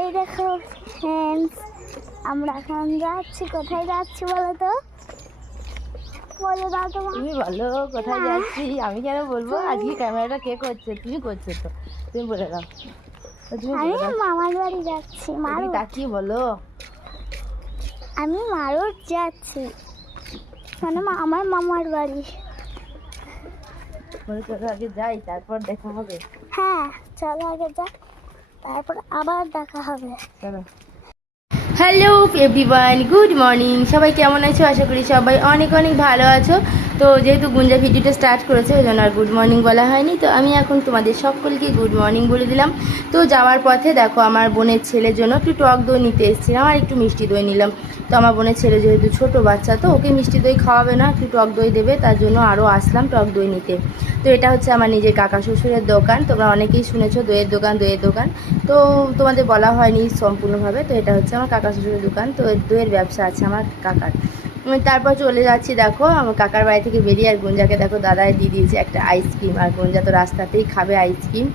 এই দেখো ফ্রেন্ডস, আমরা এখন যাচ্ছি। কোথায় যাচ্ছি বলো তো? বলে দাও তোমার। তুমি বলো কোথায় যাচ্ছি। আমি কেন বলবো? আজকে ক্যামেরাটা কে করছে? তুমি করছো তো, তুমি বলে দাও। আমি মামার বাড়ি যাচ্ছি। মারুত, তাকিয়ে বলো। আমি মারুত যাচ্ছি, মানে আমার মামার বাড়ি। চলো আগে যাই, তারপর দেখা হবে। হ্যাঁ চলো আগে যাই, তারপর আবার দেখা হবে। চলো। Hello everyone, good morning. সবাই কেমন আছো? আশা করি সবাই অনেক অনেক ভালো আছো। তো যেহেতু গুঞ্জা ভিডিওটা স্টার্ট করেছে ওই জন্য আর গুড মর্নিং বলা হয়নি। তো আমি এখন তোমাদের সকলকে গুড মর্নিং বলে দিলাম। তো যাওয়ার পথে দেখো আমার বোনের ছেলের জন্য একটু টক দই নিতে এসেছিলাম আর একটু মিষ্টি দই নিলাম। তো আমার বোনের ছেলে যেহেতু ছোটো বাচ্চা, তো ওকে মিষ্টি দই খাওয়াবে না, একটু টক দই দেবে, তার জন্য আরও আসলাম টক দই নিতে। তো এটা হচ্ছে আমার নিজের কাকা শ্বশুরের দোকান। তোমরা অনেকেই শুনেছো দইয়ের দোকান দইয়ের দোকান, তো তোমাদের বলা হয়নি সম্পূর্ণভাবে। তো এটা হচ্ছে আমার কাকা শ্বশুরের দোকান। তো দইয়ের ব্যবসা আছে আমার কাকার। তারপর চলে যাচ্ছি, দেখো আমার কাকার বাড়ি থেকে বেরিয়ে আর গুঞ্জাকে দেখো দাদাই দিয়ে দিয়েছে একটা আইসক্রিম। আর গুঞ্জা তো রাস্তাতেই খাবে আইসক্রিম,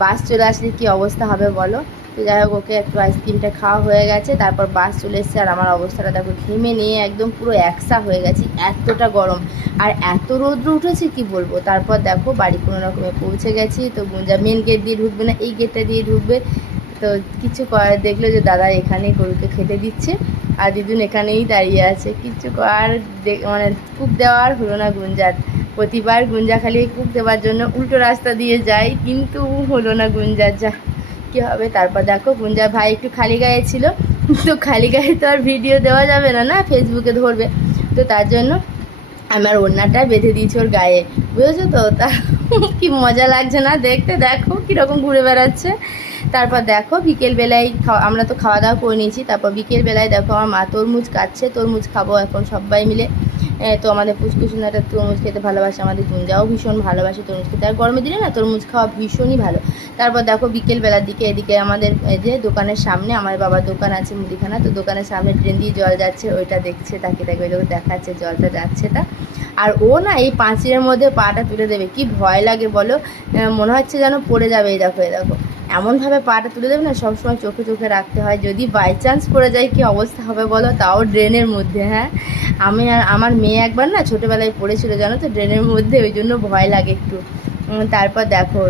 বাস চলে আসলে কী অবস্থা হবে বলো। তো যাই হোক, ওকে একটু আইসক্রিমটা খাওয়া হয়ে গেছে, তারপর বাস চলে এসছে। আর আমার অবস্থাটা দেখো ঘেমে নিয়ে একদম পুরো একসা হয়ে গেছি, এতটা গরম আর এত রৌদ্র উঠেছে কি বলবো। তারপর দেখো বাড়ি কোনো রকমে পৌঁছে গেছি। তো গুঞ্জা মেন গেট দিয়ে ঢুকবে না, এই গেটটা দিয়ে ঢুকবে। তো কিছু করার, দেখলো যে দাদা এখানেই গরুকে খেতে দিচ্ছে আর দিদুন এখানেই দাঁড়িয়ে আছে। কিছু করার মানে কূপ দেওয়ার হলো না গুঞ্জার। প্রতিবার গুঞ্জা খালি কূপ দেওয়ার জন্য উল্টো রাস্তা দিয়ে যায়, কিন্তু হলো না গুঞ্জার, যা কী হবে। তারপর দেখো গুঞ্জার ভাই একটু খালি গায়ে ছিল, তো খালি গায়ে তো আর ভিডিও দেওয়া যাবে না, না ফেসবুকে ধরবে। তো তার জন্য আমার ওড়নাটা বেঁধে দিয়েছি ওর গায়ে, বুঝেছো তো? তা কি মজা লাগছে না দেখতে, দেখো কীরকম ঘুরে বেড়াচ্ছে। তারপর দেখো বিকেলবেলায় আমরা তো খাওয়া দাওয়া করে নিয়েছি। তারপর বিকেলবেলায় দেখো আমার মা তরমুজ কাটছে, তরমুজ খাবো এখন সবাই মিলে। তো আমাদের পুচকুসুনাটা তরমুজ খেতে ভালোবাসে, আমাদের গুঞ্জাও ভীষণ ভালোবাসে তরমুজ খেতে। আর গরমের দিনে না তরমুজ খাওয়া ভীষণই ভালো। তারপর দেখো বিকেলবেলার দিকে এদিকে আমাদের যে দোকানের সামনে, আমার বাবার দোকান আছে মুদিখানা, তো দোকানের সামনে ট্রেন দিয়ে জল যাচ্ছে, ওইটা দেখছে, তাকে দেখবে ওই দেখাচ্ছে জলটা যাচ্ছে তা। আর ও না এই পাঁচিলের মধ্যে পাটা তুলে দেবে, কি ভয় লাগে বলো, মনে হচ্ছে যেন পড়ে যাবে। এই দেখো এই দেখো এমনভাবে পাটা তুলে দেবে না, সবসময় চোখে চোখে রাখতে হয়, যদি বাই চান্স পড়ে যায় কী অবস্থা হবে বলো, তাও ড্রেনের মধ্যে। হ্যাঁ, আমি আর আমার মেয়ে একবার না ছোটোবেলায় পড়েছিল জানো তো ড্রেনের মধ্যে, ওই জন্য ভয় লাগে একটু। তারপর দেখো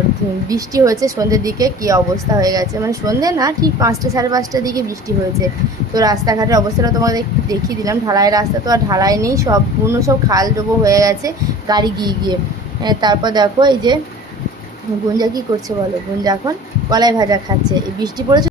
বৃষ্টি হয়েছে সন্ধ্যের দিকে, কি অবস্থা হয়ে গেছে, মানে সন্ধ্যে না ঠিক 5টা সাড়ে 5টার দিকে বৃষ্টি হয়েছে। তো রাস্তাঘাটের অবস্থাটা তোমাদের একটু দেখিয়ে দিলাম। ঢালাই রাস্তা তো আর ঢালাই নেই, সম্পূর্ণ সব খাল ডোবো হয়ে গেছে গাড়ি গিয়ে গিয়ে। তারপর দেখো এই যে গুঞ্জা কী করছে বলো, গুঞ্জা এখন কলাই ভাজা খাচ্ছে। এই বৃষ্টি পড়েছে